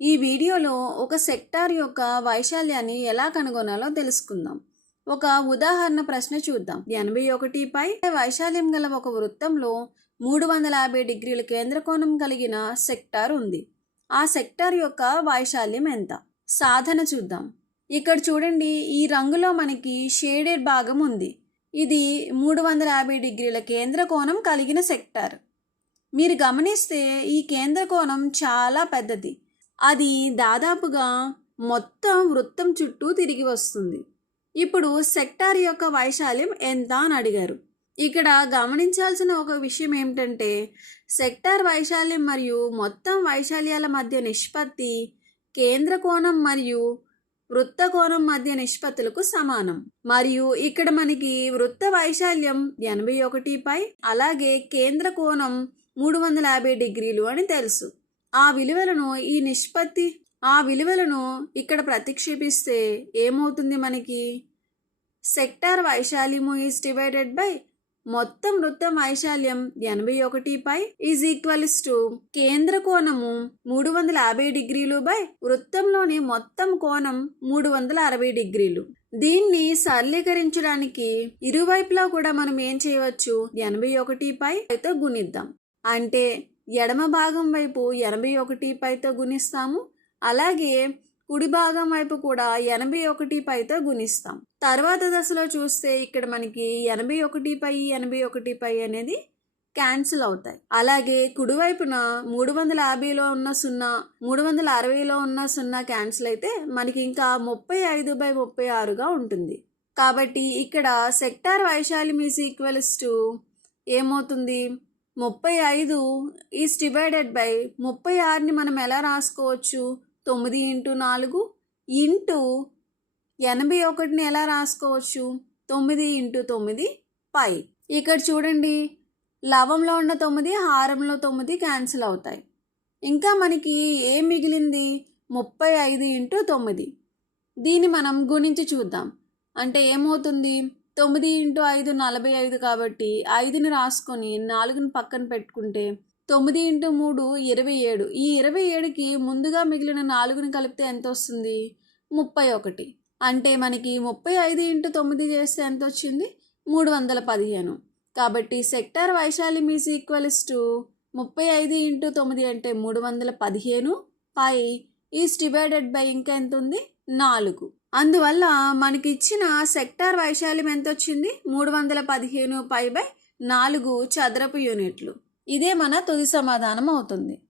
ఈ వీడియోలో ఒక సెక్టార్ యొక్క వైశాల్యాన్ని ఎలా కనుగొనాలో తెలుసుకుందాం. ఒక ఉదాహరణ ప్రశ్న చూద్దాం. 81 పై వైశాల్యం గల ఒక వృత్తంలో 350 డిగ్రీల కేంద్ర కోణం కలిగిన సెక్టార్ ఉంది. ఆ సెక్టార్ యొక్క వైశాల్యం ఎంత? సాధన చూద్దాం. ఇక్కడ చూడండి, ఈ రంగులో మనకి షేడెడ్ భాగం ఉంది. ఇది 350 డిగ్రీల కేంద్ర కోణం కలిగిన సెక్టార్. మీరు గమనిస్తే ఈ కేంద్ర కోణం చాలా పెద్దది. అది దాదాపుగా మొత్తం వృత్తం చుట్టూ తిరిగి వస్తుంది. ఇప్పుడు సెక్టార్ యొక్క వైశాల్యం ఎంత అని అడిగారు. ఇక్కడ గమనించాల్సిన ఒక విషయం ఏమిటంటే, సెక్టార్ వైశాల్యం మరియు మొత్తం వైశాల్యాల మధ్య నిష్పత్తి కేంద్ర కోణం మరియు వృత్త కోణం మధ్య నిష్పత్తులకు సమానం. మరియు ఇక్కడ మనకి వృత్త వైశాల్యం 81 పై, అలాగే కేంద్ర కోణం 350 డిగ్రీలు అని తెలుసు. ఆ విలువలను ఇక్కడ ప్రతిక్షేపిస్తే ఏమవుతుంది? మనకి సెక్టార్ వైశాల్యము ఈజ్ డివైడెడ్ బై మొత్తం వృత్తం వైశాల్యం 81 పై ఈజ్ ఈక్వల్స్ టు కేంద్ర కోణము 350 డిగ్రీలు బై వృత్తంలోని మొత్తం కోణం 360 డిగ్రీలు. దీన్ని సరళీకరించడానికి ఇరువైపులా కూడా మనం ఏం చేయవచ్చు? 81 పైతో గుణిద్దాం. అంటే ఎడమ భాగం వైపు 81 పైతో గుణిస్తాము, అలాగే కుడి భాగం వైపు కూడా 81 పైతో గుణిస్తాం. తర్వాత దశలో చూస్తే ఇక్కడ మనకి 81 పై అనేది క్యాన్సిల్ అవుతాయి. అలాగే కుడివైపున 350లో ఉన్న 0, 360లో ఉన్న 0 క్యాన్సిల్ అయితే మనకి ఇంకా 35/36గా ఉంటుంది. కాబట్టి ఇక్కడ సెక్టార్ వైశాల్యం ఈజ్ ఈక్వల్స్ టు ఏమవుతుంది? 35 ఈజ్ డివైడెడ్ బై 36ని మనం ఎలా రాసుకోవచ్చు? 9 × 4 ఇంటూ 81ని ఎలా రాసుకోవచ్చు? 9 × 9 పై. ఇక్కడ చూడండి, లవంలో ఉన్న 9 హారంలో 9 క్యాన్సిల్ అవుతాయి. ఇంకా మనకి ఏం మిగిలింది? 35 × 9. దీన్ని మనం గుణించి చూద్దాం. అంటే ఏమవుతుంది? 9 × 5 45 కాబట్టి 5ని రాసుకొని 4ని పక్కన పెట్టుకుంటే 9 × 3 27. ఈ 27కి ముందుగా మిగిలిన 4ని కలిపితే ఎంత వస్తుంది? 31. అంటే మనకి 35 × 9 చేస్తే ఎంత వచ్చింది? 315. కాబట్టి సెక్టార్ వైశాల్యం ఈజ్ ఈక్వల్స్ టు 35 × 9 అంటే 315 పై ఈజ్ డివైడెడ్ బై ఇంకా ఎంత ఉంది? 4. అందువల్ల మనకి ఇచ్చిన సెక్టార్ వైశాల్యం ఎంత వచ్చింది? 315 π/4 చదరపు యూనిట్లు. ఇదే మన తుది సమాధానం అవుతుంది.